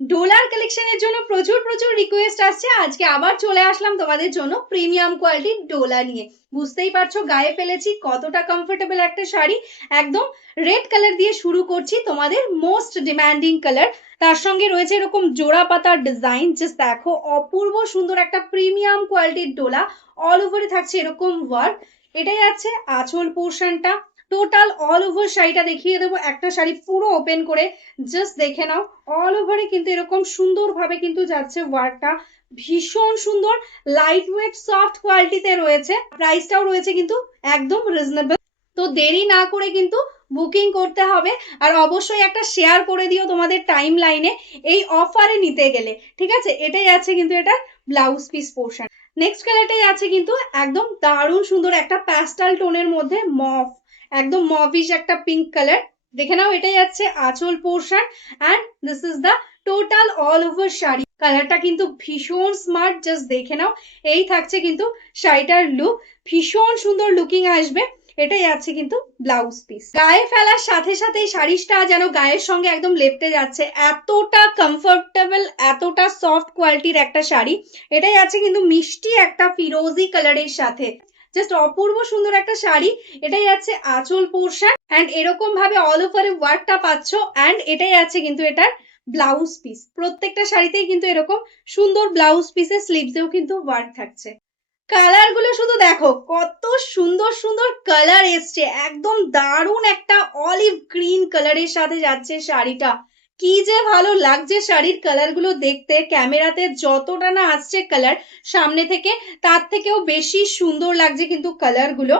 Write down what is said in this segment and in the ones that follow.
ডোলার কালেকশনের জন্য প্রচুর প্রচুর রিকোয়েস্ট আসছে। আজকে আবার চলে আসলাম তোমাদের জন্য প্রিমিয়াম কোয়ালিটির ডোলা নিয়ে। বুঝতেই পারছো গায়ে ফেলেছি কতটা কমফোর্টেবল একটা শাড়ি। একদম রেড কালার দিয়ে শুরু করছি, তোমাদের মোস্ট ডিমান্ডিং কালার। তার সঙ্গে রয়েছে এরকম জোড়া পাতার ডিজাইন, জাস্ট দেখো অপূর্ব সুন্দর একটা প্রিমিয়াম কোয়ালিটির ডোলা। অল ওভারে থাকছে এরকম ওয়ার্ক। এটাই আছে আঁচল পোর্শনটা। টোটাল অল ওভার শাড়িটা দেখিয়ে দেবো, একটা শাড়ি পুরো ওপেন করে জাস্ট দেখে নাও। অল ওভারে কিন্তু এরকম সুন্দরভাবে কিন্তু যাচ্ছে ওয়ার্কটা, ভীষণ সুন্দর, লাইট ওয়েট সফট কোয়ালিটিতে রয়েছে। প্রাইসটাও রয়েছে কিন্তু একদম রিজনেবল। তো দেরি না করে কিন্তু বুকিং করতে হবে, আর অবশ্যই একটা শেয়ার করে দিও তোমাদের টাইম লাইনে এই অফারে নিতে গেলে, ঠিক আছে? এটাই আছে কিন্তু এটা ব্লাউজ পিস পোর্শন। নেক্সট কালারটাই আছে কিন্তু একদম দারুণ সুন্দর একটা প্যাস্টাল টোনের মধ্যে মভ, একদম মভিশ একটা পিঙ্ক কালার। দেখে নাও, এটাই আছে আঁচল portion and this is the total all over sari. কালারটা কিন্তু ভীষণ স্মার্ট, জাস্ট দেখে নাও। এই থাকছে কিন্তু শাড়িটার লুক, ভীষণ সুন্দর লুকিং আসবে। এটাই আছে কিন্তু ব্লাউজ পিস। গায়ে ফেলার সাথে সাথে শাড়িটা যেন গায়ের সঙ্গে একদম লেপটে যাচ্ছে, এতটা কমফোর্টেবল, এতটা সফট কোয়ালিটির একটা শাড়ি। এটাই আছে কিন্তু মিষ্টি একটা ফিরোজি কালারের সাথে, জাস্ট অপূর্ব সুন্দর একটা শাড়ি। এটাই আছে আঁচল পোর্শন অ্যান্ড এরকম ভাবে অল ওভারে ওয়ার্কটা পাচ্ছ। অ্যান্ড এটাই আছে কিন্তু এটার ব্লাউজ পিস। প্রত্যেকটা শাড়িতেই কিন্তু এরকম সুন্দর ব্লাউজ পিসের স্লিভসেও কিন্তু ওয়ার্ক থাকছে। কালার গুলো শুধু দেখো কত সুন্দর সুন্দর কালার এসছে, একদম দারুণ একটা অলিভ গ্রিন কালারের সাথে যাচ্ছে শাড়িটা। কি যে ভালো লাগছে শাড়ির কালার গুলো দেখতে, ক্যামেরাতে যতটা না আসছে কালার সামনে থেকে, তার থেকেও বেশি সুন্দর লাগছে কিন্তু কালার গুলো।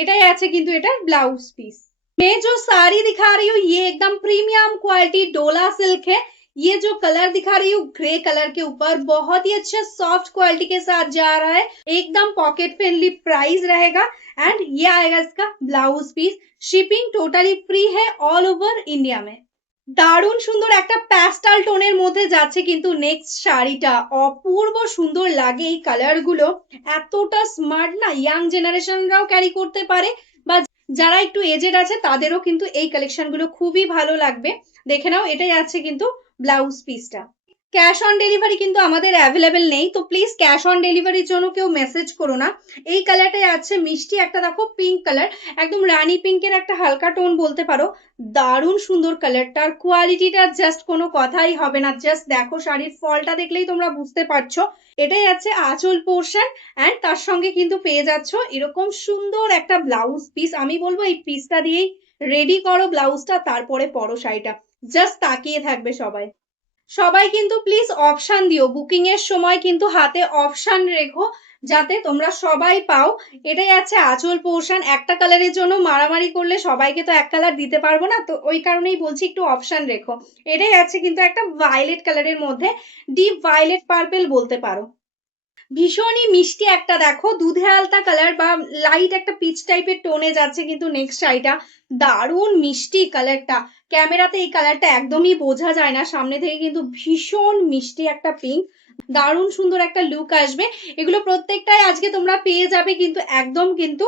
এটাই আছে কিন্তু এটার ब्लाउज पीस। मैं जो साड़ी दिखा रही हूँ ये एकदम प्रीमियम क्वालिटी डोला सिल्क है। ये जो कलर दिखा रही हूँ ग्रे कलर के ऊपर, बहुत ही अच्छा सॉफ्ट क्वालिटी के साथ जा रहा है, एकदम पॉकेट फ्रेंडली प्राइस रहेगा। एंड ये आएगा इसका blouse piece. Shipping totally free है ऑल ओवर इंडिया में। দারুণ সুন্দর একটা প্যাস্টাল টোনের মধ্যে যাচ্ছে কিন্তু নেক্সট শাড়িটা, অপূর্ব সুন্দর লাগে এই কালার গুলো। এতটা স্মার্ট না, ইয়াং জেনারেশনরাও ক্যারি করতে পারে, বা যারা একটু এজেড আছে তাদেরও কিন্তু এই কালেকশন গুলো খুবই ভালো লাগবে। দেখে নাও, এটাই আছে কিন্তু ব্লাউজ পিসটা। ক্যাশ অন ডেলিভারি কিন্তু আমাদের অ্যাভেলেবেল নেই, তো প্লিজ ক্যাশ অন ডেলিভারির জন্য কেউ মেসেজ করো না। এই কালারটাই আছে মিষ্টি একটা, দেখো পিঙ্ক কালার, একদম রানী পিঙ্কের একটা হালকা টোন বলতে পারো। দারুণ সুন্দর কালারটার কোয়ালিটিটা জাস্ট কোনো কথাই হবে না, জাস্ট দেখো শাড়ির ফলটা দেখলেই তোমরা বুঝতে পারছো। এটাই আছে আঁচল পোর্শন অ্যান্ড তার সঙ্গে কিন্তু পেয়ে যাচ্ছ এরকম সুন্দর একটা ব্লাউজ পিস। আমি বলবো এই পিসটা দিয়েই রেডি করো ব্লাউজটা, তারপরে পরো শাড়িটা, জাস্ট তাকিয়ে থাকবে সবাই। সবাই কিন্তু প্লিজ অপশন দিও, বুকিং এর সময় কিন্তু হাতে অপশন রেখো যাতে তোমরা সবাই পাও। এটাই আছে আঁচল পোর্শন। একটা কালারের জন্য মারামারি করলে সবাইকে তো এক কালার দিতে পারবো না, তো ওই কারণেই বলছি একটু অপশন রেখো। এটাই আছে কিন্তু একটা ভায়োলেট কালারের মধ্যে, ডিপ ভায়োলেট পার্পেল বলতে পারো। ভীষণই মিষ্টি একটা, দেখো দুধে আলতা কালার বা লাইট একটা পিচ টাইপের টোনে যাচ্ছে কিন্তু নেক্সট শাড়িটা। দারুণ মিষ্টি কালারটা, ক্যামেরাতে এই কালারটা একদমই বোঝা যায় না, সামনে থেকে কিন্তু ভীষণ মিষ্টি একটা পিঙ্ক। দারুণ সুন্দর একটা লুক আসবে। এগুলো প্রত্যেকটাই আজকে তোমরা পেয়ে যাবে কিন্তু একদম কিন্তু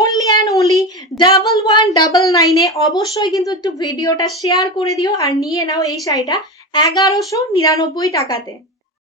অনলি অ্যান্ড অনলি 1199-এ। অবশ্যই কিন্তু একটু ভিডিওটা শেয়ার করে দিও আর নিয়ে নাও এই শাড়িটা 1199 টাকাতে।